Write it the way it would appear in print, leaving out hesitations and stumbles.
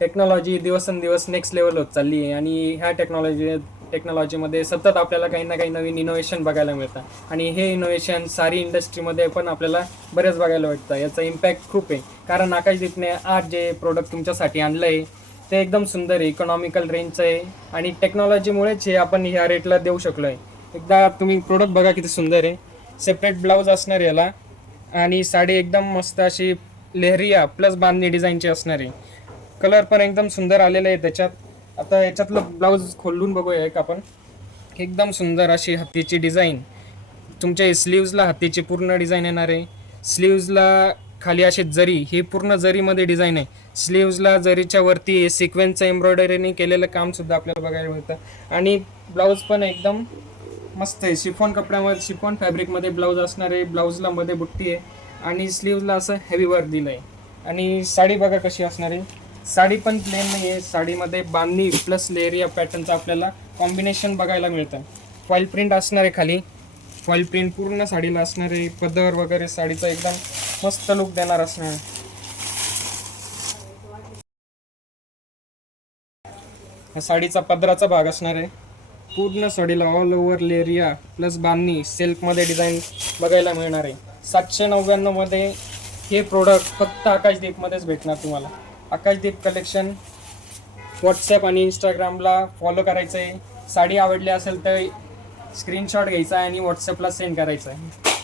Technology दिवसेंदिवस next level होत चालली आहे आणि ह्या टेक्नॉलॉजीमध्ये सतत आपल्याला काही ना काही नवीन इनोव्हेशन बघायला मिळतं आणि हे इनोव्हेशन सारी इंडस्ट्रीमध्ये पण आपल्याला बरेच बघायला भेटतं. याचा इम्पॅक्ट खूप आहे, कारण आकाशदीपने आज जे प्रोडक्ट तुमच्यासाठी आणलं आहे ते एकदम सुंदर आहे, इकॉनॉमिकल रेंजचं आहे आणि टेक्नॉलॉजीमुळेच हे आपण ह्या रेटला देऊ शकलो आहे. एकदा तुम्ही प्रोडक्ट बघा किती सुंदर आहे. सेपरेट ब्लाऊज असणार याला आणि साडी एकदम मस्त अशी लेहरिया प्लस बांधणी डिझाईनची असणार आहे. कलर पण एकदम सुंदर आलेला आहे त्याच्यात. आता याच्यातलं ब्लाऊज खोलून बघूया एक आपण. एकदम सुंदर अशी हत्तीची डिझाईन, तुमच्या स्लीव्जला हत्तीची पूर्ण डिझाईन येणार आहे. स्लीव्जला खाली अशी जरी, ही पूर्ण जरीमध्ये डिझाईन आहे. स्लीव्जला जरीच्या वरती सिक्वेन्सचं एम्ब्रॉयडरीने केलेलं काम सुद्धा आपल्याला बघायला मिळतं आणि ब्लाऊज पण एकदम मस्त आहे. शिफॉन कपड्यामध्ये, शिफॉन फॅब्रिकमध्ये ब्लाऊज असणार आहे. ब्लाऊजला मध्ये बुट्टी आहे आणि स्लीव्जला असं हेवी वर्क दिलं आहे. आणि साडी बघा कशी असणार आहे. साडी पण प्लेन नाही आहे, साडीमध्ये बांधणी प्लस लेरिया पॅटर्नचं आपल्याला कॉम्बिनेशन बघायला मिळतं. फॉईल प्रिंट असणार आहे खाली, फॉईल प्रिंट पूर्ण साडीला असणार आहे. पदर वगैरे साडीचा एकदम मस्त लुक देणार असणार आहे. हा साडीचा पदराचा भाग असणार आहे. पूर्ण साडीला ऑल ओव्हर लेरिया प्लस बांधणी सिल्कमध्ये डिझाईन बघायला मिळणार आहे. 799 मध्ये हे प्रोडक्ट फक्त आकाशदीपमध्येच भेटणार तुम्हाला. आकाशदीप कलेक्शन व्हॉट्सॲप आणि इंस्टाग्रामला फॉलो करायचं आहे. साडी आवडली असेल तर स्क्रीनशॉट घ्यायचा आणि व्हॉट्सॲपला सेंड करायचा आहे.